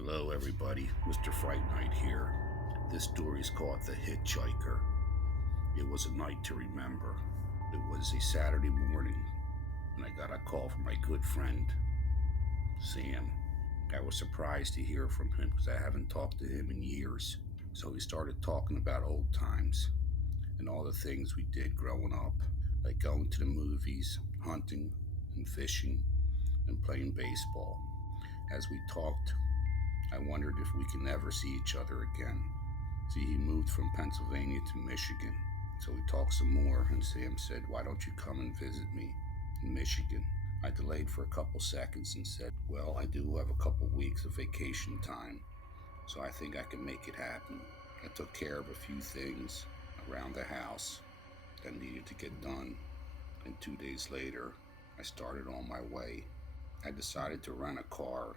Hello, everybody. Mr.FrightNight here. This story is called The Hitchhiker. It was a night to remember. It was a Saturday morning, and I got a call from my good friend, Sam. I was surprised to hear from him because I haven't talked to him in years. So we started talking about old times and all the things we did growing up, like going to the movies, hunting, and fishing, and playing baseball. As we talked, I wondered if we can ever see each other again. See, he moved from Pennsylvania to Michigan. So we talked some more, and Sam said, "Why don't you come and visit me in Michigan?" I delayed for a couple seconds and said, "Well, I do have a couple weeks of vacation time, so I think I can make it happen." I took care of a few things around the house that needed to get done, and 2 days later, I started on my way. I decided to rent a car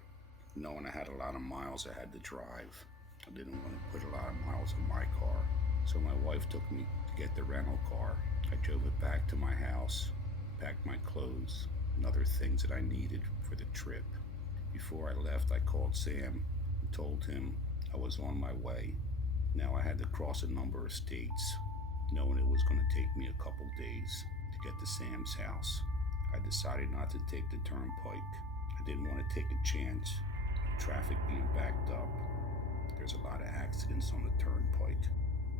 knowing I had a lot of miles I had to drive. I didn't want to put a lot of miles on my car. So my wife took me to get the rental car. I drove it back to my house, packed my clothes and other things that I needed for the trip. Before I left, I called Sam and told him I was on my way. Now I had to cross a number of states, knowing it was going to take me a couple days to get to Sam's house. I decided not to take the turnpike. I didn't want to take a chance of traffic being backed up. There's a lot of accidents on the turnpike.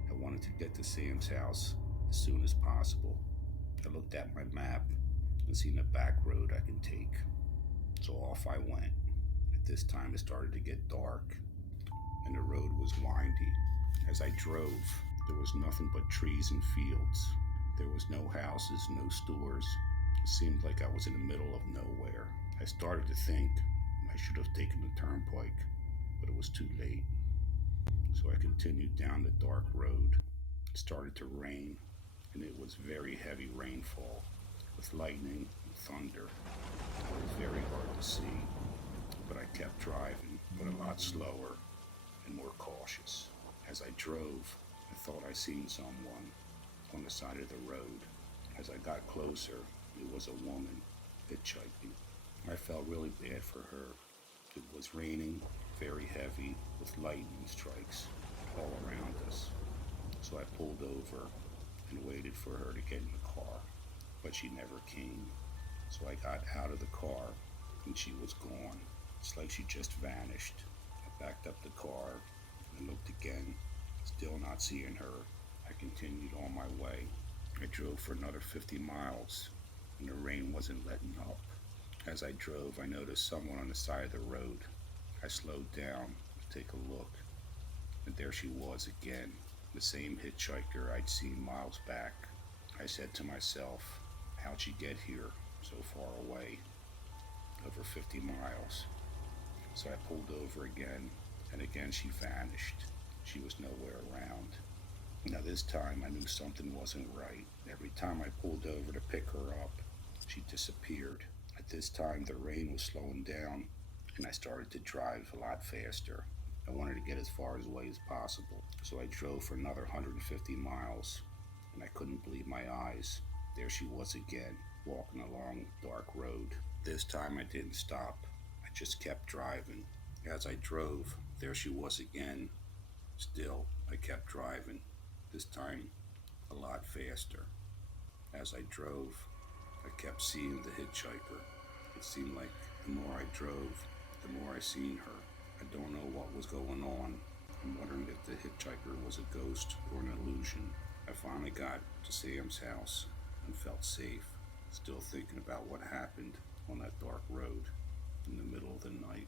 I wanted to get to Sam's house as soon as possible. I looked at my map and seen a back road I can take. So off I went. At this time it started to get dark and the road was windy. As I drove, there was nothing but trees and fields. There was no houses, no stores. It seemed like I was in the middle of nowhere. I started to think I should have taken the turnpike, but it was too late. So I continued down the dark road. It started to rain, and it was very heavy rainfall with lightning and thunder. It was very hard to see, but I kept driving, but a lot slower and more cautious. As I drove, I thought I seen someone on the side of the road. As I got closer, it was a woman hitchhiking. I felt really bad for her. It was raining, very heavy, with lightning strikes all around us. So I pulled over and waited for her to get in the car, but she never came. So I got out of the car and she was gone. It's like she just vanished. I backed up the car and looked again, still not seeing her. I continued on my way. I drove for another 50 miles and the rain wasn't letting up. As I drove, I noticed someone on the side of the road. I slowed down to take a look, and there she was again, the same hitchhiker I'd seen miles back. I said to myself, how'd she get here so far away, over 50 miles? So I pulled over again, and again she vanished. She was nowhere around. Now this time I knew something wasn't right. Every time I pulled over to pick her up, she disappeared. At this time the rain was slowing down and I started to drive a lot faster. I wanted to get as far away as possible. So I drove for another 150 miles and I couldn't believe my eyes. There she was again, walking along the dark road. This time I didn't stop. I just kept driving. As I drove, there she was again. Still, I kept driving. This time, a lot faster. As I drove, I kept seeing the hitchhiker. It seemed like the more I drove, the more I seen her. I don't know what was going on. I'm wondering if the hitchhiker was a ghost or an illusion. I finally got to Sam's house and felt safe, still thinking about what happened on that dark road in the middle of the night.